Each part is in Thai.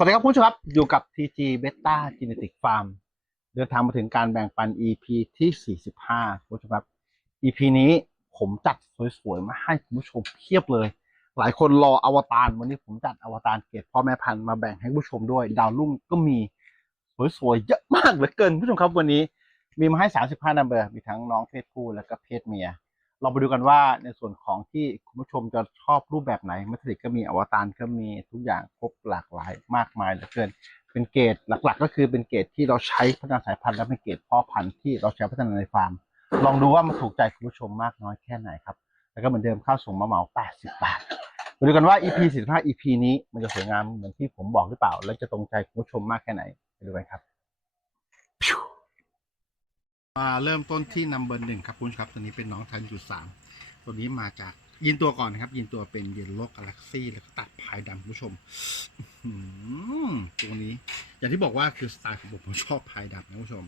สวัสดีครับผู้ชมครับ อยู่กับ TG Beta Genetic Farm เดินทางมาถึงการแบ่งปัน EP ที่ 45ผู้ชมครับ EP นี้ผมจัดสวยๆ มาให้คุณผู้ชมเพียบเลย หลายคนรออวตารวันนี้ผมจัดอวตารเกรดพ่อแม่พันธุ์มาแบ่งให้ผู้ชมด้วย ดาวรุ่งก็มีสวยๆ เยอะมากเหลือเกินผู้ชมครับวันนี้มีมาให้ 35นัมเบอร์ มีทั้งน้องเพศผู้และก็เพศเมีย เราไปดูกันว่าในส่วนของที่คุณผู้ชมจะชอบรูปแบบไหนมัทริกก็มีอวตารก็มีทุกอย่างครบหลากหลายมากมายเหลือเกิน เป็นเกรดหลักๆ ก็คือเป็นเกรดที่เราใช้พัฒนาสายพันธุ์และเป็นเกรดพ่อพันธุ์ที่เราใช้พัฒนาในฟาร์ม ลองดูว่ามันถูกใจคุณผู้ชมมากน้อยแค่ไหนครับ แล้วก็เหมือนเดิมค่าวส่งมาเหมา 80 บาทมาดูกันว่า EP 45 EP นี้มันจะสวยงามเหมือนที่ผมบอกหรือเปล่า และจะตรงใจคุณผู้ชมมากแค่ไหนไปดูกันครับ มาเริ่มต้นที่นัมเบอร์หนึ่งครับคุณครับ ตัวนี้เป็นน้องทันจุดสามตัวนี้มาจากยินตัวก่อนนะครับ ยินตัวเป็นเยลโลกาแล็กซี่แล้วก็ตัดพายดำคุณผู้ชมตัวนี้ อย่างที่บอกว่าคือสไตล์ของผมผมชอบพายดำนะคุณผู้ชม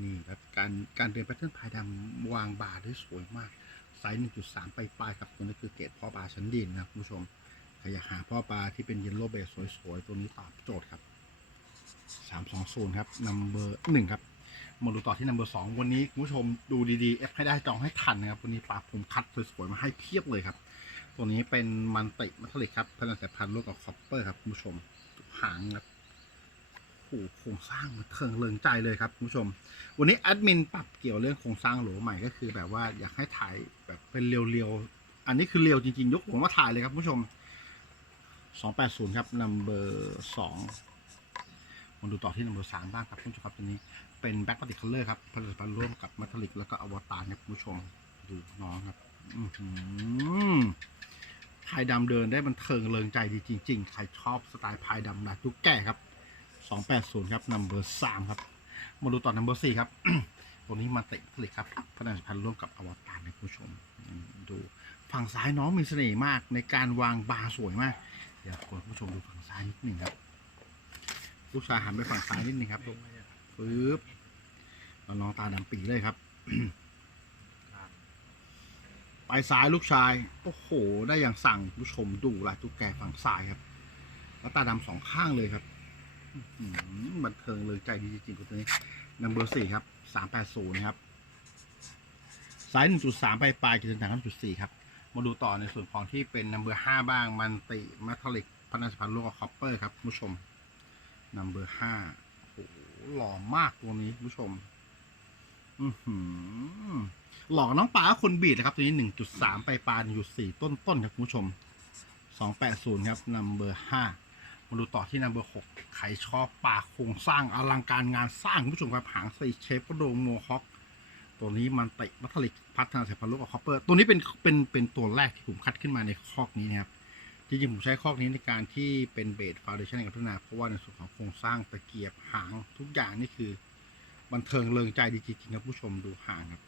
นี่แล้วการการเดินแพทเทิร์นพายดำวางบาร์ได้สวยมากไซส์1.3ไปปลายครับตัวนี้คือเกรดพ่อปลาชั้นดีนนะคุณผู้ชมใครอยากหาพ่อปลาที่เป็นเยลโล่เบสสวยๆ ตัวนี้ตอบโจทย์ครับ320ครับนัมเบอร์หนึ่งครับ มาดูต่อที่นัมเบอร์สองวันนี้คุณผู้ชมดูดีๆเอฟให้ได้จองให้ทันนะครับวันนี้ปลาผมคัดสวยๆมาให้เพียบเลยครับ ตัวนี้เป็นมันติมัทลิกครับพันธุ์สายพันธุ์ร่วมกับคอปเปอร์ครับคุณผู้ชมหางครับโอ้โครงสร้างมันเทิงเริงใจเลยครับคุณผู้ชม วันนี้แอดมินปรับเกี่ยวเรื่องโครงสร้างโหลใหม่ก็คือแบบว่าอยากให้ถ่ายแบบเป็นเรียวๆอันนี้คือเรียวจริงๆ ยกผมมาถ่ายเลยครับคุณผู้ชม280ครับนัมเบอร์สองมาดูต่อที่นัมเบอร์สามบ้างครับคุณผู้ชมครับตัวนี้ เป็นแบ็กปฏิคัลเลอร์ครับผลิตภัณฑ์ร่วมกับมัทลิกแล้วก็อวตารครับคุณผู้ชมดูน้องครับอืพายดำเดินได้มันเทิงเริงใจดีจริง ๆ ใครชอบสไตล์พายดำลายตุ๊กแก่ครับ280ครับนัมเบอร์สามครับมาดูต่อนัมเบอร์สี่ครับตัวนี้มาเตะผลิตครับพัฒนาพันธุ์ร่วมกับอวตารนะคุณผู้ชมอืมดูฝั่งซ้ายน้องมีเสน่ห์มากในการวางบาร์สวยมาก เดี๋ยวคุณผู้ชมดูฝั่งซ้ายนิดหนึ่งครับ ลูกชายหันไปฝั่งซ้ายนิดหนึ่งครับ ปึ๊บแล้วน้องตาดำปีเลยครับ ไปซ้ายลูกชาย โอ้โห ได้อย่างสั่งผู้ชมดูลายตุ๊กแกฝั่งซ้ายครับ แล้วตาดำสองข้างเลยครับอื้อหือบันเทิงเลยใจดีจริงๆตัวนี้นัมเบอร์สี่ครับสามแปดศูนย์ครับไซส์หนึ่งจุดสามไปปลายจุดต่างจุดสี่ครับ มาดูต่อในส่วนของที่เป็นนัมเบอร์ห้าบ้าง มันติมัทลิกพันธพันธ์ลูกกับคอปเปอร์ครับคุณผู้ชมนัมเบอร์ห้าโอ้โหล่อมากตัวนี้คุณผู้ชม อืหล่อน้องปลาคนบีดนะครับ ตัวนี้หนึ่งจุดสามไปปลายอยู่สี่ต้นต้นครับคุณผู้ชมสองแปดศูนย์ครับนัมเบอร์ห้ามาดูต่อที่นัมเบอร์หกใครชอบปาโครงสร้างอลังการงานสร้างคุณผู้ชมครับหางใส่เชฟกระโดงโมฮอคตัวนี้มันเตะมัทลิกพัฒนาสายพันธุ์ลูกกับคอปเปอร์ ตัวนี้เป็นเป็นเป็นตัวแรกที่ผมคัดขึ้นมาในคอกนี้นะครับ จริงๆผมใช้คอกนี้ในการที่เป็นเบสฟาวเดชันในการพัฒนา เพราะว่าในส่วนของโครงสร้างตะเกียบหางทุกอย่างนี่คือบันเทิงเริงใจดีจริงๆครับผู้ชมดูหางครับ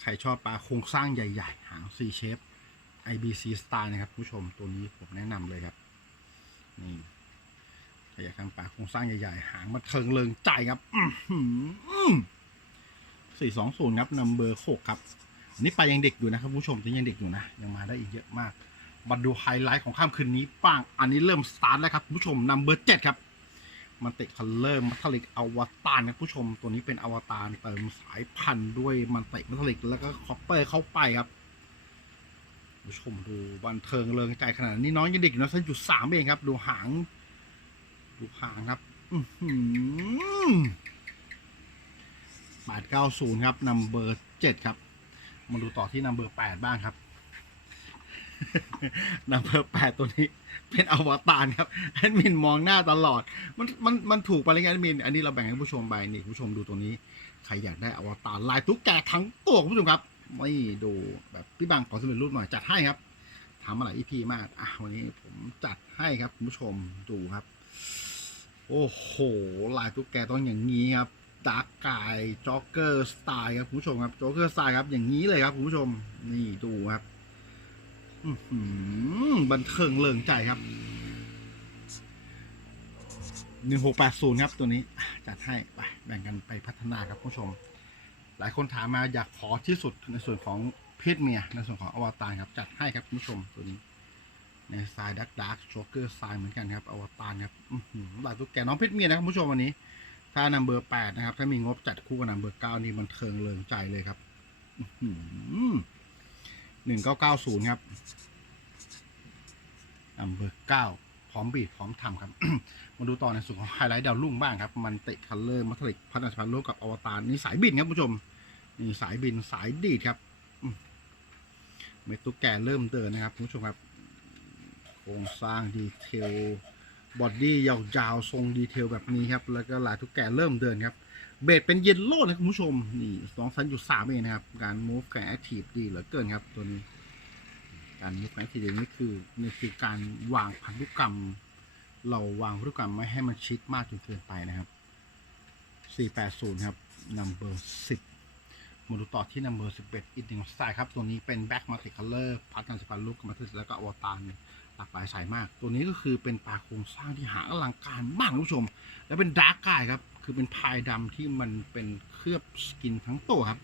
ใครชอบปลาโครงสร้างใหญ่ๆ หาง C shape IBC style นะครับผู้ชมตัวนี้ผมแนะนำเลยครับนี่ถ้าอยากทำปลาโครงสร้างใหญ่ๆ หางมันเทิงเริงใจครับสี่สองศูนย์ครับนัมเบอร์หกครับนนี่ปลายังเด็กอยู่นะครับผู้ชมที่ยังเด็กอยู่นะยังมาได้อีกเยอะมาก มาดูไฮไลท์ของข้ามคืนนี้ป้าง อันนี้เริ่มสตาร์ทแล้วครับผู้ชมนัมเบอร์เจ็ดครับ มันติคัลเลอร์มัทลิกอวตารนะผู้ชม ตัวนี้เป็นอวตารเติมสายพันธุ์ด้วยมันติมัทลิกแล้วก็คอปเปอร์เข้าไปครับ ผู้ชมดูบันเทิงเริงใจขนาดนี้น้องยังเด็กอยู่นะสั้นจุดสามเองครับ ดูหาง ดูหางครับแปดเก้าศูนย์ครับนัมเบอร์เจ็ดครับ มาดูต่อที่นัมเบอร์แปดบ้างครับ นัมเบอร์แปดตัวนี้ เป็นอวตารครับแอดมินมองหน้าตลอด มันมันมันถูกไปเลยแอดมิน อันนี้เราแบ่งให้ผู้ชมไปนี่ผู้ชมดูตัวนี้ ใครอยากได้อวตารลายตุ๊กแกทั้งตัวคุณผู้ชมครับ ไม่ดูแบบพี่บังขอสมุดรูปหน่อยจัดให้ครับทำมาหลายอีพีมากอะวันนี้ผมจัดให้ครับคุณผู้ชมดูครับ โอ้โหลายตุ๊กแกต้องอย่างนี้ครับดาร์กกายจ็อกเกอร์สไตล์ครับคุณผู้ชมครับจ็อกเกอร์สไตล์ครับอย่างนี้เลยครับคุณผู้ชมนี่ดูครับ บันเทิงเริงใจครับหนึ่งหกแปดศูนย์ครับตัวนี้ จัดให้ไปแบ่งกันไปพัฒนาครับผู้ชม หลายคนถามมาอยากขอที่สุดในส่วนของเพศเมีย ในส่วนของอวตารครับ จัดให้ครับผู้ชมตัวนี้ ในสไตล์ดักดักโชเกอร์สไตล์เหมือนกันครับอวตารครับหลายตุ๊กแกน้องเพชรเมียนะครับผู้ชมวันนี้ ถ้านัมเบอร์แปดนะครับ ถ้ามีงบจัดคู่กับนัมเบอร์เก้านี่มันเทิงเริงใจเลยครับ หนึ่งเก้าเก้าศูนย์ครับนัมเบอร์เก้าพร้อมบีดพร้อมทำครับ มาดูต่อในส่วนของไฮไลท์ดาวรุ่งบ้างครับ มันเตะคัลเลอร์มัทริกพัฒนาพันธ์โลกกับอวตารนี่สายบินครับคุณผู้ชมนี่สายบินสายดีดครับอืมเมตุกแกเริ่มเดินนะครับคุณผู้ชมครับโครงสร้างดีเทลบอดี้ยาวๆทรงดีเทลแบบนี้ครับ แล้วก็ลายทุกแกเริ่มเดินครับ เบสเป็นเยลโล่นะคุณผู้ชม นี่สองชั้นอยู่สามเองนะครับ การ move การ active ดีเหลือเกินครับ ตัวนี้ การ move active อย่างนี้คือนี่คือการวางพันธุกรรม เราวางพันธุกรรมไม่ให้มันชิดมากจนเกินไปนะครับ 480 ครับ number 10มาดูต่อที่ number 11อีกหนึ่งสไตล์ครับ ตัวนี้เป็น back multi color พัฒนาสปันลูกมัทริกแล้วก็อวตารเนี่ยหลากหลายสายมาก ตัวนี้ก็คือเป็นปลาโครงสร้างที่หาอลังการมากคุณผู้ชม และเป็นดาร์กกายครับ คือเป็นพายดำที่มันเป็นเคลือบสกินทั้งตัวครับ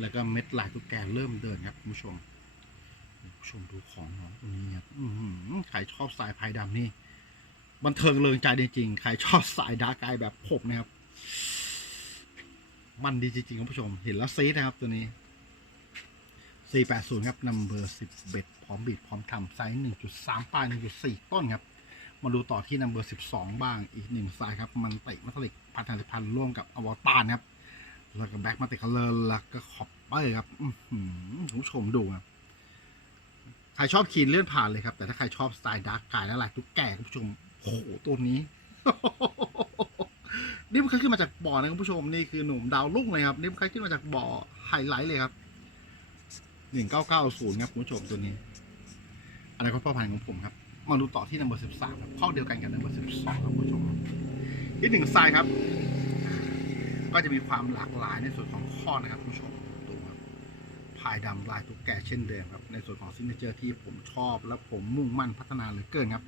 แล้วก็เม็ดลายตุ๊กแกเริ่มเดินครับคุณผู้ชมคุณผู้ชมดูของน้องตัวนี้ครับใครชอบสายพายดำนี่บันเทิงเริงใจจริงๆใครชอบสายดาร์กกายแบบผมนะครับ มันดีจริงๆคุณผู้ชม เห็นแล้วซีนะครับตัวนี้ 480 ครับ number 10เบ็ดพร้อมบีดพร้อมทำไซส์1.3ปลาย1.4 ต้นครับ มาดูต่อที่ number 12บ้างอีกหนึ่งไซส์ครับมันติมัทลิกพันธพันธ์ร่วมกับอวตารครับแล้วก็แบ็กมาติคัลเลอร์แล้วก็คอปเปอร์ครับคุณผู้ชมดูครับใครชอบคีนเลื่อนผ่านเลยครับ แต่ถ้าใครชอบสไตล์ดาร์กกายและลายตุ๊กแกคุณผู้ชมโอ้โหตัวนี้นี่มันเคยขึ้นมาจากบ่อนะคุณผู้ชมนี่คือหนุ่มดาวรุ่งเลยครับนี่มันเคยขึ้นมาจากบ่อไฮไลท์เลยครับหนึ่งเก้าเก้าศูนย์ครับคุณผู้ชมตัวนี้ อะไรก็พ่อพันธุ์ของผมครับ มาดูต่อที่นัมเบอร์สิบสามครับข้อเดียวกันกับนัมเบอร์สิบสองครับคุณผู้ชมที่หนึ่งไซส์ครับ ก็จะมีความหลากหลายในส่วนของข้อนะครับคุณผู้ชมดูครับพายดำลายตุ๊กแกเช่นเดิมครับ ในส่วนของซิงเกิลที่ผมชอบ และผมมุ่งมั่นพัฒนาเหลือเกินครับ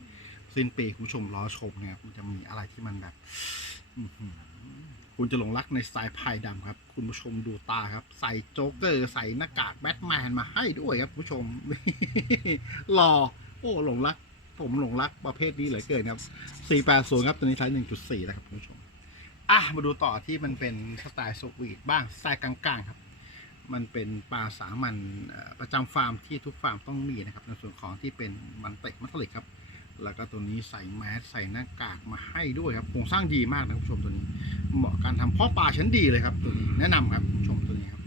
สิ้นปีคุณผู้ชมรอชมนะครับมันจะมีอะไรที่มันแบบคุณจะหลงรักในสไตล์พายดำครับ คุณผู้ชมดูตาครับ ใส่โจ๊กเกอร์ ใส่หน้ากากแบทแมนมาให้ด้วยครับ ผู้ชมหล่อโอ้หลงรัก ผมหลงรักประเภทนี้เหลือเกินครับ 480 ครับ ตัวนี้ไซส์1.4 นะครับคุณผู้ชม อะ มาดูต่อที่มันเป็นสไตล์สวีทบ้าง สไตล์กลางๆครับ มันเป็นปลาสามัญประจำฟาร์มที่ทุกฟาร์มต้องมีนะครับ ในส่วนของที่เป็นมันเตะมัทลิกครับ แล้วก็ตัวนี้ใส่แมสใส่หน้ากากมาให้ด้วยครับ โครงสร้างดีมากนะคุณผู้ชมตัวนี้ เหมาะการทำเพาะปลาชั้นดีเลยครับ ตัวนี้ แนะนำครับคุณผู้ชมตัวนี้ครับ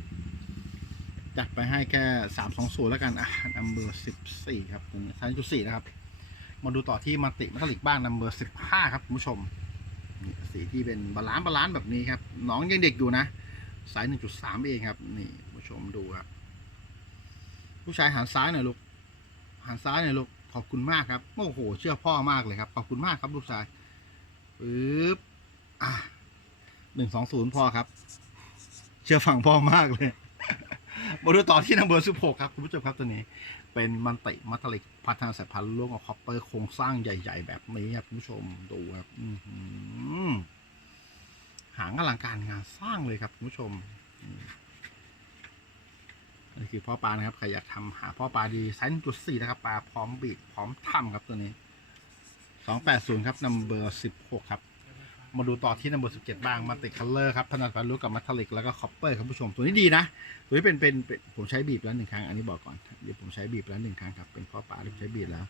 จัดไปให้แค่สามสองศูแล้วกัน อะนัมเบอร์สิบสี่ครับตัวนี้ไซส์จุดสี่นะครับ มาดูต่อที่มัลติมัตลิกบ้างนัมเบอร์สิบห้าครับคุณผู้ชมนี่สีที่เป็นบาลานซ์บาลานซ์แบบนี้ครับน้องยังเด็กอยู่นะไซส์หนึ่งจุดสามเองครับ นี่ผู้ชมดูครับ ผู้ชายหันซ้ายหน่อยลูกหันซ้ายหน่อยลูกขอบคุณมากครับโอ้โห เชื่อพ่อมากเลยครับ ขอบคุณมากครับลูกชายปึ๊บอะหนึ่งสองศูนย์พอครับ เชื่อฟังพ่อมากเลยมาดูต่อที่นัมเบอร์สิบหกครับ คุณผู้ชมครับตัวนี้ เป็นมันติมัทลิก พัฒนาสายพันธุ์ร่วมกับคอปเปอร์โครงสร้างใหญ่ ๆ แบบนี้ครับคุณผู้ชมดูครับหางอลังการงานสร้างเลยครับคุณผู้ชมอืมนี่คือพ่อปลานะครับใครอยากทำหาพ่อปลาดีไซส์จุดสี่นะครับปลาพร้อมบีดพร้อมทำครับตัวนี้สองแปดศูนย์ครับนัมเบอร์สิบหกครับ มาดูต่อที่นัมเบอร์สิบเจ็ดบ้างมาติดคัลเลอร์ครับพนันฟันรู้กับมัทลิกแล้วก็คอปเปอร์ครับผู้ชม ตัวนี้ดีนะ ตัวนี้เป็นเป็นผมใช้บีบแล้วหนึ่งครั้ง อันนี้บอกก่อนเดี๋ยวผมใช้บีบแล้วหนึ่งครั้งครับ เป็นข้อป่าที่ใช้บีบแล้ว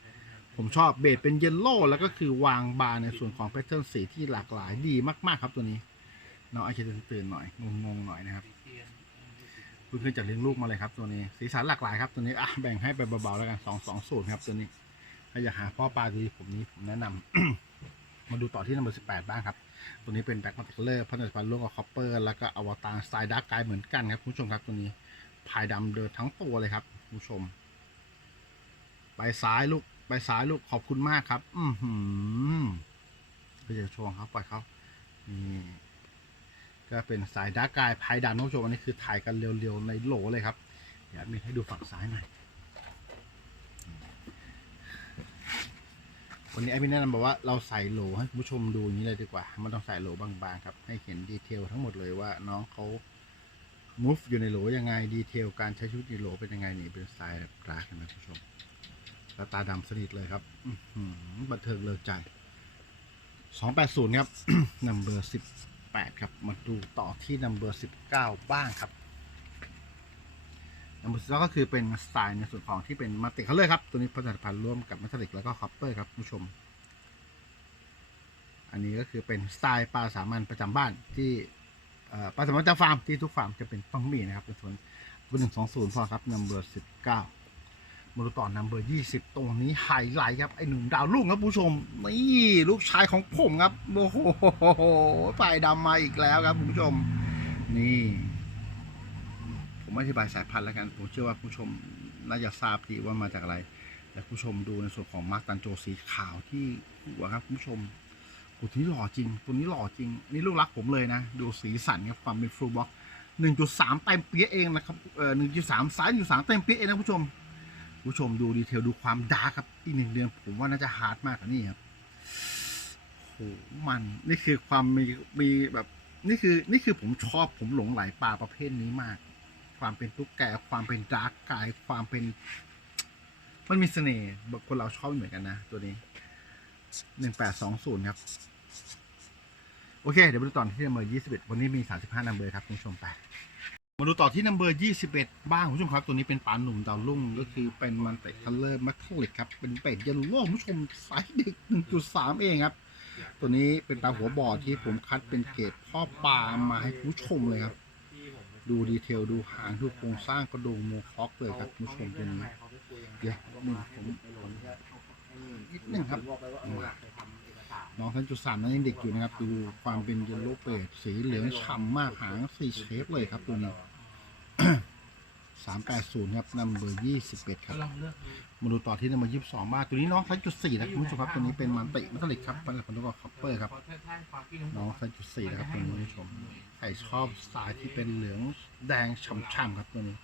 ผมชอบเบสเป็นเยลโล่แล้วก็คือวางบาร์ในส่วนของแพทเทิร์นสีที่หลากหลายดีมากๆครับตัวนี้น้องอาจจะตื่นๆหน่อยงงๆหน่อยนะครับเพิ่งขึ้นจากเลี้ยงลูกมาเลยครับตัวนี้ สีสันหลากหลายครับตัวนี้อะแบ่งให้ไปเบาๆแล้วกันสองสองสูตรครับตัวนี้ถ้าอยากหาพ่อปลาดีผมนี้ผมแนะนำมาดูต่อที่นัมเบอร์สิบแปดบ้างครับ ตัวนี้เป็นแบ็กมาติเลอร์พันธภัณฑ์ร่วมกับคอปเปอร์แล้วก็อวตารสไตล์ดาร์กไกเหมือนกันครับคุณผู้ชมครับตัวนี้พายดำเดินทั้งตัวเลยครับคุณผู้ชม ไปซ้ายลูกไปซ้ายลูกขอบคุณมากครับ อือหือก็จะโชว์เขาปล่อยเขานี่ก็เป็นสายดาร์กไกพายดำคุณผู้ชมอันนี้คือถ่ายกันเร็วๆในโหลเลยครับ เดี๋ยวมีให้ดูฝั่งซ้ายหน่อย วันนี้ไอพี่แนะนำบอกว่าเราใส่โหลให้คุณผู้ชมดูอย่างนี้เลยดีกว่า มันต้องใส่โหลบางๆครับ ให้เห็นดีเทลทั้งหมดเลยว่าน้องเขา move อยู่ในโหลยังไงดีเทลการใช้ชีวิตในโหลเป็นยังไงนี่เป็นสไตล์แบบดาร์กนะคุณผู้ชมแล้วตาดำสนิทเลยครับอืบันเทิงเลิกใจสองแปดศูนย์ครับนัมเบอร์สิบแปดครับ มาดูต่อที่นัมเบอร์สิบเก้าบ้างครับ นัมเบอร์สิบก็คือเป็นสไตล์ในส่วนของที่เป็นมาติคัลเลอร์ครับ ตัวนี้ผลิตภัณฑ์ร่วมกับมัทลิกแล้วก็คอปเปอร์ครับผู้ชม อันนี้ก็คือเป็นสไตล์ปลาสามัญประจำบ้านที่ปลาสามัญประจำฟาร์มที่ทุกฟาร์มจะเป็นต้องมีนะครับในส่วนเบอร์หนึ่งสองศูนย์พอครับนัมเบอร์สิบเก้ามาดูต่อนัมเบอร์ยี่สิบตรงนี้ไฮไลท์ครับไอหนุ่มดาวรุ่งครับผู้ชมนี่ลูกชายของผมครับโอ้โหฝ่ายดำมาอีกแล้วครับผู้ชม นี่ ผมอธิบายสายพันธุ์แล้วกัน ผมเชื่อว่าผู้ชมน่าจะทราบดีว่ามาจากอะไรแต่ผู้ชมดูในส่วนของมาร์กตันโจสีขาวที่หัวครับผู้ชมตัวนี้หล่อจริง ตัวนี้หล่อจริง นี่ลูกรักผมเลยนะ ดูสีสันครับความเป็นฟลูบ็อกหนึ่งจุดสามเต็มเปี้ยเองนะครับเอ่อหนึ่งจุดสามซ้ายอยู่สามเต็มเปี้ยเองนะผู้ชม ผู้ชมดูดีเทลดูความดาร์ครับ อีกหนึ่งเดือนผมว่าน่าจะฮาร์ดมากกว่านี้ครับโหมันนี่คือความมีมีแบบนี่คือนี่คือผมชอบผมหลงไหลปลาประเภทนี้มาก ความเป็นตุ๊กแกความเป็นดาร์กกายความเป็น มันมีเสน่ห์บางคนเราชอบเหมือนกันนะ ตัวนี้หนึ่งแปดสองศูนย์ครับ โอเค เดี๋ยวมาดูต่อที่นัมเบอร์ยี่สิบเอ็ดวันนี้มีสามสิบห้านัมเบอร์ครับคุณผู้ชมไปมาดูต่อที่นัมเบอร์ยี่สิบเอ็ดบ้างคุณผู้ชมครับ ตัวนี้เป็นปลาหนุ่มดาวรุ่งก็คือเป็นมันเตคัลเลอร์มัคลิกครับ เป็นเป็ดเยลโล่คุณผู้ชมไซส์เด็กหนึ่งจุดสามเองครับ ตัวนี้เป็นปลาหัวบอดที่ผมคัดเป็นเกรดพ่อปลามาให้คุณผู้ชมเลยครับ ดูดีเทลดูหางดูโครงสร้างกระดูกโมคอกเลยครับคุณผู้ชมตัวนี้เดี๋ยวหนึ่งผมนิดหนึ่งครับน้องท่านจุดสามนั้นยังเด็กอยู่นะครับ ดูความเป็นเยลโล่เปดสีเหลืองฉ่ำมากหางสี่เชฟเลยครับตัวนี้ สามแปดศูนย์ครับนัมเบอร์ยี่สิบเอ็ดครับมาดูต่อที่นัมเบอร์ยี่สิบสองบ้างตัวนี้น้องท่านจุดสี่นะคุณผู้ชมครับตัวนี้เป็นมันติมันตลิกครับเป็นคนตัวคอปเปอร์ครับน้องท่านจุดสี่นะครับตัวนี้คุณผู้ชมใครชอบสายที่เป็นเหลืองแดงฉ่ำๆครับตัวนี้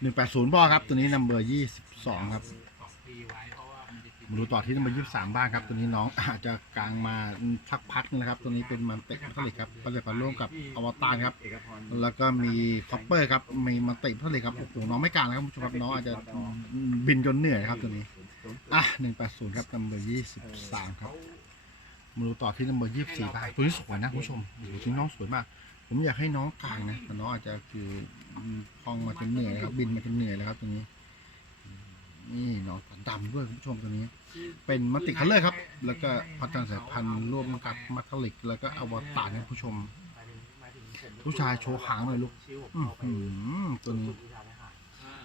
หนึ่งแปดศูนย์บอครับตัวนี้นัมเบอร์ยี่สิบสองครับ มาดูต่อที่นัมเบอร์ยี่สามบ้างครับตัวนี้น้องอาจจะกลางมาพักพักนะครับ ตัวนี้เป็นมันเตะมัทลิกครับผลิตภัณฑ์ร่วมกับอวตารครับ แล้วก็มีคอปเปอร์ครับมีมันเตะมัทลิกครับโอ้โหน้องไม่กลางนะครับคุณผู้ชมครับน้องอาจจะบินจนเหนื่อยครับตัวนี้อะหนึ่งแปดศูนย์ครับนัมเบอร์ยี่สิบสามครับมาดูต่อที่นัมเบอร์ยี่สี่บ้างตัวนี้สวยนะคุณผู้ชมโอ้โหน้องสวยมาก ผมอยากให้น้องกลางนะแต่น้องอาจจะคือพองมาจนเหนื่อยนะครับบินมาจนเหนื่อยแล้วครับตัวนี้ นี่น้องดำด้วยคุณผู้ชมตัวนี้ เป็นมัตติคัลเลอร์ครับ แล้วก็พัฒนาสายพันธุ์ร่วมกับมัทลิก แล้วก็อวตารนะผู้ชม ผู้ชายโชว์หางหน่อยลูกอื้อหือตัวนี้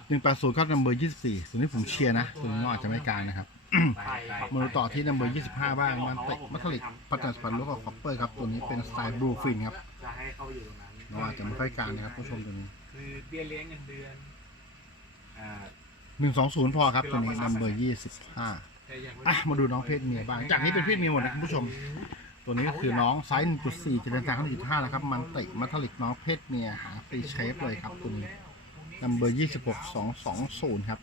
หนึ่งแปดศูนย์ครับนัมเบอร์ยี่สิบสี่ตัวนี้ผมเชียร์นะ ตัวนี้น้องอาจจะไม่กลางนะครับมาดูต่อที่นัมเบอร์ยี่สิบห้าบ้างมันติมัทลิกพัฒนาสายพันธุ์ร่วมกับคอปเปอร์ครับ ตัวนี้เป็นสไตล์บลูฟินครับจะให้เข้าไปอยู่ตรงนั้นน้องอาจจะไม่ค่อยกลางนะครับผู้ชมตัวนี้ คือเบี้ยเลี้ยงเงินเดือนอ่า หนึ่งสองศูนย์พอครับตัวนี้นัมเบอร์ยี่สิบห้าแต่อย่างอะมาดูน้องเพศเมียบ้าง จากนี้เป็นเพศเมียหมดนะคุณผู้ชม ตัวนี้ก็คือน้องไซส์1.4จะเดินทางเข้า1.5แล้วครับ มันติมัทลิกน้องเพศเมียหาฟรีเชฟเลยครับตัวนี้นัมเบอร์26220ครับ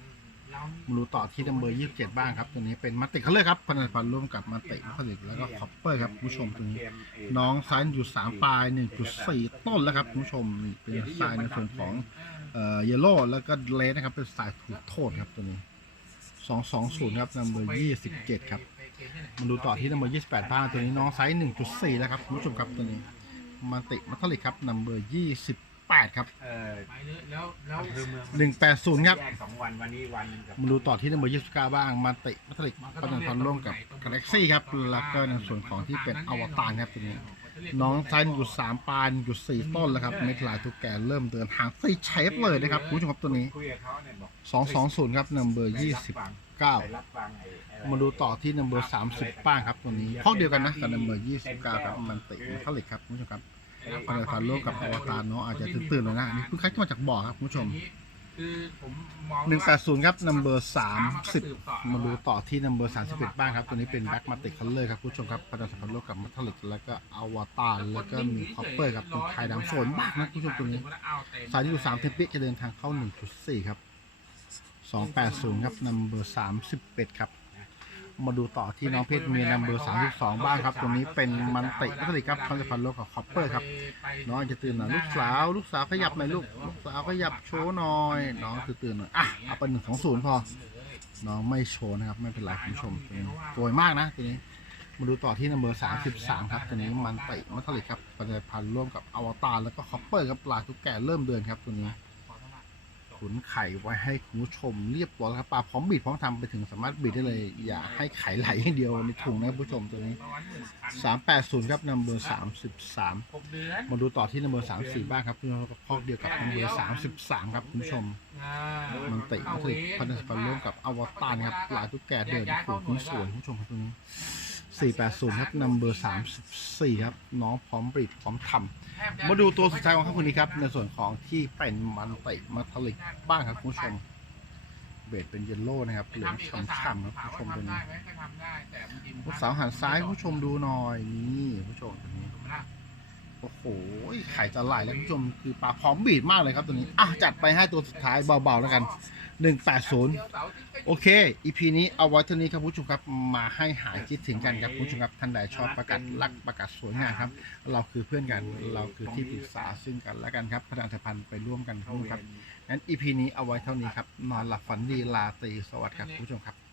มาดูต่อที่นัมเบอร์27บ้างครับ ตัวนี้เป็นมัตติคัลเลอร์ครับพันธพันธ์ร่วมกับมันติมัทลิกแล้วก็คอปเปอร์ครับคุณผู้ชมตัวนี้ น้องไซส์อยู่3ปลาย1.4ต้นแล้วครับคุณผู้ชมนี่เป็นสายในส่วนของ เอ่อเยลโล่แล้วก็เลสนะครับ เป็นสายถูกโทษครับตัวนี้220ครับนัมเบอร์27ครับมาดูต่อที่นัมเบอร์28บ้างตัวนี้น้องไซส์1.4แล้วครับคุณผู้ชมครับตัวนี้มาติมัทลิกครับนัมเบอร์28ครับเออไปเลยแล้วแล้วอำเภอเมือง180ครับแยกสองวันวันนี้วันหนึงกับมาดูต่อที่นัมเบอร์29บ้างมาติมัทลิกประจันพันธ์ร่วมกับกาแล็กซี่ครับแล้วก็ในส่วนของที่เป็นอวตารครับตัวนี้ น้องไซส์อยู่3ปานอยู่4ต้นแล้วครับเม็ดลายทุกแกเริ่มเดินหางซีเชฟเลยนะครับคุณผู้ชมครับตัวนี้คุยกับเขาเนี่ยบอก220ครับนัมเบอร์ไปรับฟังไอ้ไอ้29มาดูต่อที่นัมเบอร์30บ้างครับตัวนี้พอกเดียวกันนะกับนัมเบอร์29ครับมันติมัทลิกครับคุณผู้ชมครับพันธพันธ์ร่วมกับอวตารเนาะอาจจะตื่นๆเลยนะอันนี่เพิ่งคัดมาจากบ่อครับคุณผู้ชม คือผมมองหนึ่งแปดศูนย์ครับนัมเบอร์สามสิบมามาดูต่อที่นัมเบอร์สามสิบเอ็ดบ้างครับ ตัวนี้เป็นแบ็กมาติคัลเลอร์ครับคุณผู้ชมครับพันธพันธ์ร่วมกับมัทลิกแล้วก็อวตารแล้วก็มีคอปเปอร์ครับเป็นไทยดำสวยมากนะคุณผู้ชมตัวนี้ สายที่อยู่สามเทปปิจะเดินทางเข้าหนึ่งจุดสี่ครับสองแปดศูนย์ครับนัมเบอร์สามสิบเอ็ดครับ มาดูต่อที่น้องเพชรเมียนัมเบอร์32บ้างครับตัวนี้เป็นมันติพัทลิครับพันธพันธ์โลกับคอปเปอร์ครับ น้องจะตื่นหน่อยลูกสาว ลูกสาวขยับหน่อยลูก ลูกสาวขยับโชว์หน่อย น้องตื่นตื่นหน่อย อะ เอาไปหนึ่งสองศูนย์พอ น้องไม่โชว์นะครับ ไม่เป็นไรคุณผู้ชมตัวนี้สวยมากนะตัวนี้ มาดูต่อที่นัมเบอร์33ครับตัวนี้มันติมัทลิครับพันธพันธ์ร่วมกับอวตารแล้วก็คอปเปอร์ครับปลาทุกแก่เริ่มเดือนครับตัวนี้ ขุนไข่ไว้ให้คุณผู้ชมเรียบร้อยครับปลาพร้อมบีดพร้อมทำไปถึงสามารถบีดได้เลย อย่าให้ไข่ไหลอย่างเดียวในถุงนะคุณผู้ชมตัวนี้ 380 ครับนัมเบอร์33หกเดือนมาดูต่อที่นัมเบอร์34 บ้างครับคุณผู้ชมก็ข้อเดียวกับนัมเบอร์33 ครับคุณผู้ชม อ่ามันติมันติพันธสัมพันธ์ร่วมกับอวตารครับปลาทุกแกเดินขู่คุณสวยคุณผู้ชมครับตัวนี้ 480 ครับนัมเบอร์ 34 ครับ น้องพร้อมบริดพร้อมทำมาดูตัวสุดท้ายของครับคนนี้ครับ ในส่วนของที่เป็นมันติมาทลิกบ้างครับคุณผู้ชม เบสเป็นเยลโล่นะครับเหลืองช่ำๆครับคุณผู้ชมตัวนี้ทำได้ไหมก็ทำได้แต่บางทีมันลูกสาวหันซ้ายคุณผู้ชมดูหน่อยนี่คุณผู้ชมตัวนี้ถูกไหมล่ะ โอ้โหไข่จะไหลแล้วคุณผู้ชมคือปลาพร้อมบีดมากเลยครับตัวนี้อะจัดไปให้ตัวสุดท้ายเบาๆแล้วกัน 180 โอเค EP นี้เอาไว้เท่านี้ครับคุณผู้ชมครับมาให้หายคิดถึงกันครับคุณผู้ชมครับท่านใดชอบประกาศรักประกาศสวยงามครับ เราคือเพื่อนกันเราคือที่ปรึกษาซึ่งกันและกันครับพนันธพันธ์ไปร่วมกันครับงงครับงั้น EP นี้เอาไว้เท่านี้ครับนอนหลับฝันดีลาตรีสวัสดิ์ครับคุณผู้ชมครับ